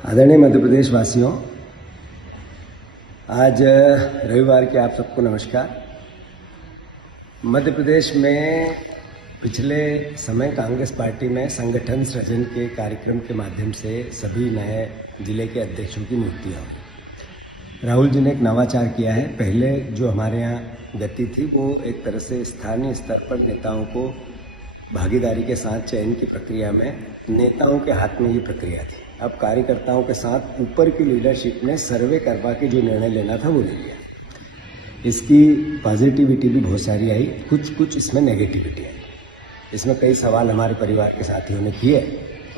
आदरणीय मध्य प्रदेश वासियों, आज रविवार के आप सबको नमस्कार। मध्य प्रदेश में पिछले समय कांग्रेस पार्टी में संगठन सृजन के कार्यक्रम के माध्यम से सभी नए जिले के अध्यक्षों की नियुक्तियां हुई। राहुल जी ने एक नवाचार किया है। पहले जो हमारे यहाँ गति थी वो एक तरह से स्थानीय स्तर पर नेताओं को भागीदारी के साथ चयन की प्रक्रिया में नेताओं के हाथ में ये प्रक्रिया थी। अब कार्यकर्ताओं के साथ ऊपर की लीडरशिप ने सर्वे करवा के जो निर्णय लेना था वो ले लिया। इसकी पॉजिटिविटी भी बहुत सारी आई, कुछ इसमें नेगेटिविटी आई। इसमें कई सवाल हमारे परिवार के साथियों ने किए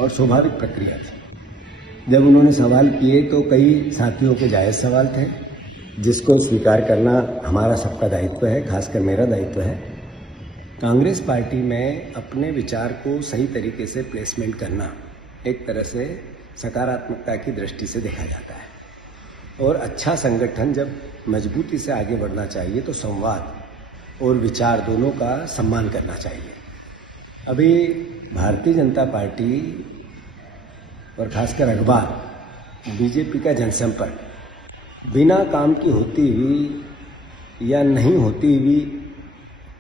और स्वाभाविक प्रक्रिया थी। जब उन्होंने सवाल किए तो कई साथियों के जायज़ सवाल थे, जिसको स्वीकार करना हमारा सबका दायित्व है, खासकर मेरा दायित्व है। कांग्रेस पार्टी में अपने विचार को सही तरीके से प्लेसमेंट करना एक तरह से सकारात्मकता की दृष्टि से देखा जाता है। और अच्छा संगठन जब मजबूती से आगे बढ़ना चाहिए तो संवाद और विचार दोनों का सम्मान करना चाहिए। अभी भारतीय जनता पार्टी और खासकर अखबार, बीजेपी का जनसंपर्क बिना काम की होती हुई या नहीं होती हुई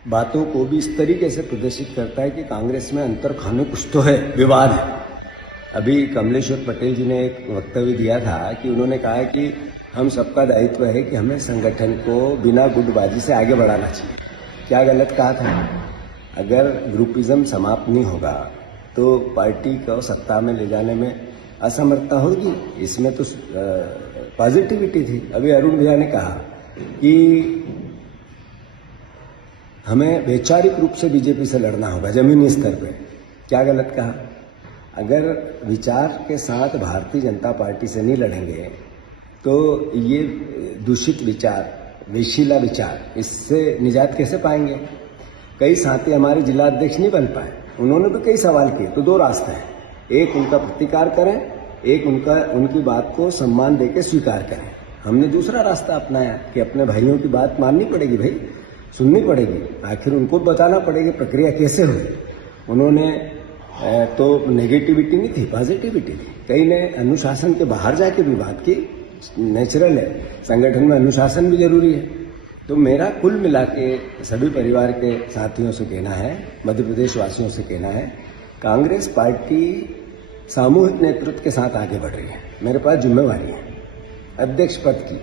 बातों को भी इस तरीके से प्रदर्शित करता है कि कांग्रेस में अंतर खाने कुछ तो है, विवाद है। अभी कमलेश्वर पटेल जी ने एक वक्तव्य दिया था कि उन्होंने कहा कि हम सबका दायित्व है कि हमें संगठन को बिना गुटबाजी से आगे बढ़ाना चाहिए। क्या गलत कहा था? अगर ग्रुपिज्म समाप्त नहीं होगा तो पार्टी को सत्ता में ले जाने में असमर्थता होगी। इसमें तो पॉजिटिविटी थी। अभी अरुण भैया ने कहा कि हमें वैचारिक रूप से बीजेपी से लड़ना होगा जमीनी स्तर पे। क्या गलत कहा? अगर विचार के साथ भारतीय जनता पार्टी से नहीं लड़ेंगे तो ये दूषित विचार, विशीला विचार, इससे निजात कैसे पाएंगे? कई साथी हमारे जिला अध्यक्ष नहीं बन पाए, उन्होंने भी कई सवाल किए। तो दो रास्ते हैं, एक उनका प्रतिकार करें, एक उनकी बात को सम्मान देके स्वीकार करें। हमने दूसरा रास्ता अपनाया कि अपने भाइयों की बात माननी पड़ेगी, भाई सुननी पड़ेगी, आखिर उनको बताना पड़ेगी प्रक्रिया कैसे हुई। उन्होंने तो नेगेटिविटी नहीं थी, पॉजिटिविटी थी। कई ने अनुशासन के बाहर जाके भी बात की। नेचुरल है, संगठन में अनुशासन भी जरूरी है। तो मेरा कुल मिला के सभी परिवार के साथियों से कहना है, मध्य प्रदेश वासियों से कहना है, कांग्रेस पार्टी सामूहिक नेतृत्व के साथ आगे बढ़ रही है। मेरे पास जिम्मेवारी है अध्यक्ष पद की,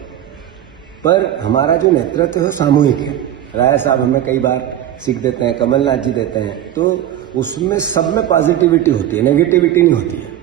पर हमारा जो नेतृत्व है सामूहिक है। राय साहब हमें कई बार सीख देते हैं, कमलनाथ जी देते हैं, तो उसमें सब में पॉजिटिविटी होती है, नेगेटिविटी नहीं होती है।